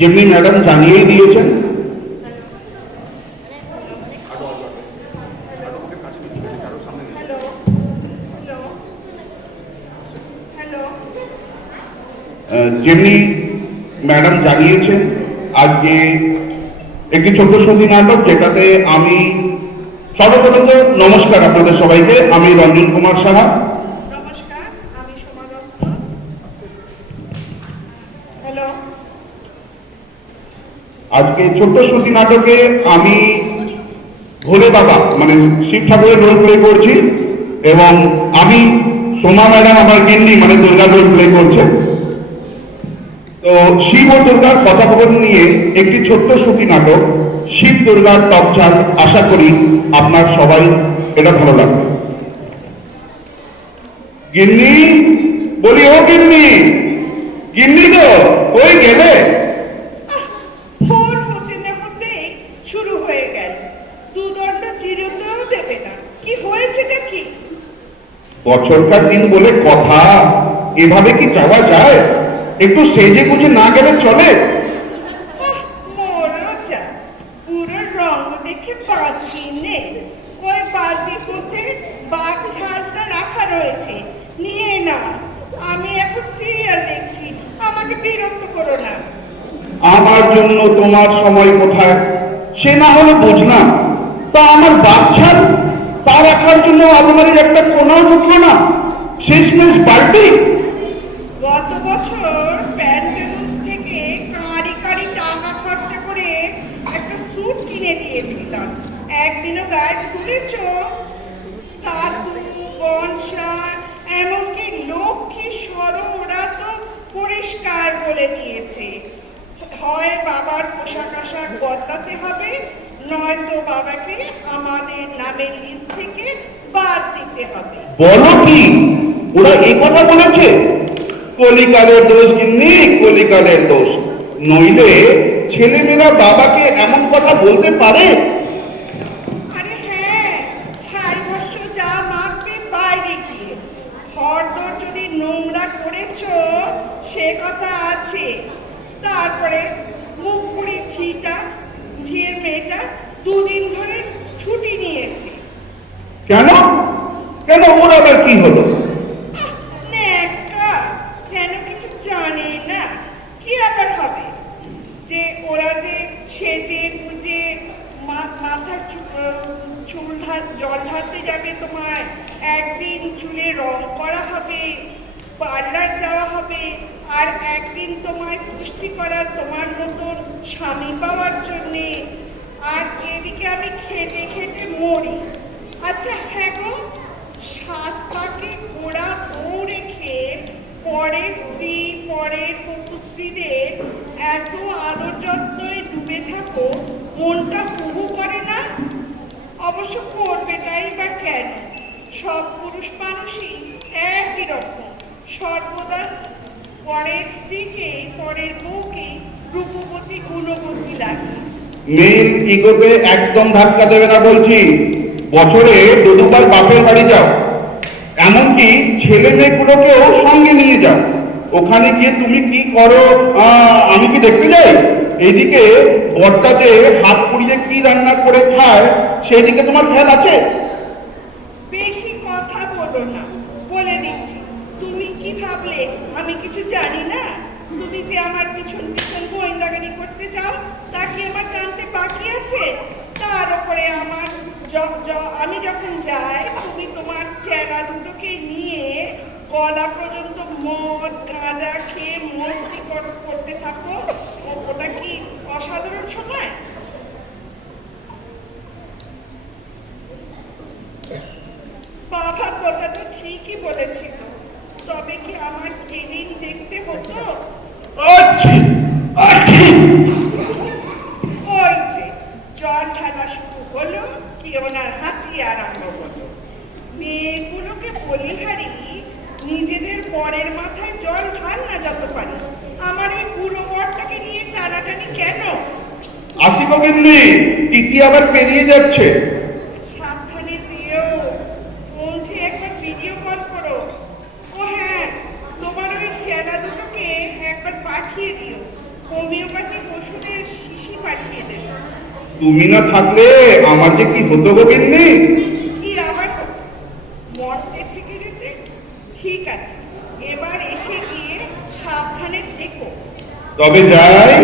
যেমনি ম্যাডাম জানিয়েই দিয়েছেন। যেমনি ম্যাডাম জানিয়েছেন, আজকে একটি ছোট্ট সঙ্গী নাটক, যেটাতে আমি সর্বপ্রথম তো নমস্কার আপনাদের সবাইকে। আমি রঞ্জন কুমার সাহা। নমস্কার, আমি সোমা দত্ত। হ্যালো। আজকে ছোট্ট সঙ্গী নাটকে আমি ভোলে বাবা মানে শিব ঠাকুরের রোল প্লে করছি, এবং আমি সোমা ম্যাডাম আমার গিন্নি মানে দুর্গা রোল প্লে করছে। তো শিব ও দুর্গার কথোপকথন নিয়ে একটি ছোট্ট সুখী নাটক, শিব দুর্গার টকঝাল। আশা করি আপনার সবাই এটা ভালো লাগবে। গিন্নি, বলি ও গিন্নি, গিন্নি তো ওই গেলে? ভোর হতে না হতেই শুরু হয়ে গেল। দুদণ্ড চিরতেও দেবে না। কি হয়েছেটা কি? বছরকার দিন বলে কথা, এভাবে কি যাওয়া যায়? একটু সেজে গুজে না গেলে চলে? মরচা, পুরো রং দেখে পাচ্ছি নেই। ওই বালতির মধ্যে বাঘ ঝালটা রাখা রয়েছে, নিয়ে না। আমি এখন সিরিয়াল দেখছি, আমাকে বিরক্ত করো না। আমার জন্য তোমার সময় কোথায় সে না হলে বুঝলাম, তা আমার বাচ্চার তা রাখার জন্য আলমারির একটা কোনাও ঢুকলো না, শেষমেশ বাড়তি। গত বছর প্যান্টালুন্স থেকে কাঁড়ি কাঁড়ি টাকা খরচা করে একটা স্যুট কিনে দিয়েছিলাম। একদিনও গায়ে তুলেছ? দাদু, বনসা, এমনকি লক্ষ্মী সরো ওরা তো পরিষ্কার বলে দিয়েছে, হয় বাবার পোশাক আশাক বদলাতে হবে, নয়তো বাবাকে আমাদের নামের লিস্ট থেকে বাদ দিতে হবে। বলো কি, ওরা এই কথা বলেছে? কলিকালের দোষ গিন্নি, কলিকালের দোষ। নইলে ছেলেমেয়েরা বাবাকে এমন কথা বলতে পারে? আরে হ্যাঁ, ছাই ভস্য যা মাখবে বাইরে গিয়ে, ঘরদোর যদি নোংরা করেছ সে কথা আছে। তারপরে মুখপুরি ঝিয়ের মেয়েটা দুদিন ধরে ছুটি নিয়েছে। কেন কেন, ওর আবার কি হলো? ন্যাকা, যেন কিছু জানে না। কি আবার হবে যে ওরা যে সেজে গুজে মাথার জল ঢালতে যাবে, তোমার একদিন চুলে রং করা হবে, পার্লার যাওয়া হবে, আর একদিন তোমায় পুষ্টি করা তোমার মতন স্বামী পাওয়ার জন্যে। আর এদিকে আমি খেটে খেটে মরি। আচ্ছা হ্যাঁ গো, 7 পাকে ঘোড়া বউ রেখে পরের স্ত্রী, পরের স্ত্রীদের এত আদর যত্নই ডুবে থাকো, মনটা হুহু করে না? অবশ্য করবেটাই বা কেন? সব পুরুষ মানুষই একই রকম, সর্বদা পরের স্ত্রীকে, পরের বউকে রূপবতী গুণবতী লাগে। মেয়ের ইগোতে একদম ধাক্কা দেবে না বলছি। বছরে দুবার বাপের বাড়ি যাও, এমনকি ছেলে মেয়েগুলোকেও সঙ্গে নিয়ে যাও। ওখানে গিয়ে তুমি কি করো আমি কি দেখতে যাই? এইদিকে বরটা যে হাত পুড়িয়ে কি রান্না করে খায় সেদিকে তোমার খেয়াল আছে? বেশি কথা বলো না, বলে দিচ্ছি। তুমি কি ভাবলে আমি কিছু জানি না? তুমি যে আমার পিছন পিছন গোয়েন্দাগানি করতে চাও, তা কি আমার জানতে বাকি আছে? তার উপরে আমি যখন যাই, তুমি তোমার চেলা দুটোকে নিয়ে গলা পর্যন্ত মদ গাঁজা খেয়ে মস্তি করতে থাকো। ওটা কি অসাধারণ সময়? বাবা কথা তো ঠিকই বলেছিল, তবে কি আমার যেদিন দেখতে হতো? ওই যে জল ঢালা শুরু হলো, কি ওনার হাঁচি আরম্ভ হলো। মেয়েগুলোকে বলি হারি, নিজেদের বরের মাথায় জল ঢাল না যত পারি, আমার এই বুড়ো বরটাকে নিয়ে টানাটানি কেন? আসি গোবিন্দি, তিথি আবার পেরিয়ে যাচ্ছে। সাবধানে যেও, বলছি একবার ভিডিও কল করো। ও হ্যাঁ, তোমার ওই চেলা দুটোকে একবার পাঠিয়ে দিও। হোমিওপ্যাথি তুমি না থাকলে আমার যে কি হতো গো গিন্নি। কি আবার মর্তে থেকে যেতে? ঠিক আছে, এবার এসে গিয়ে সাবধানে থেকো। তবে যাই।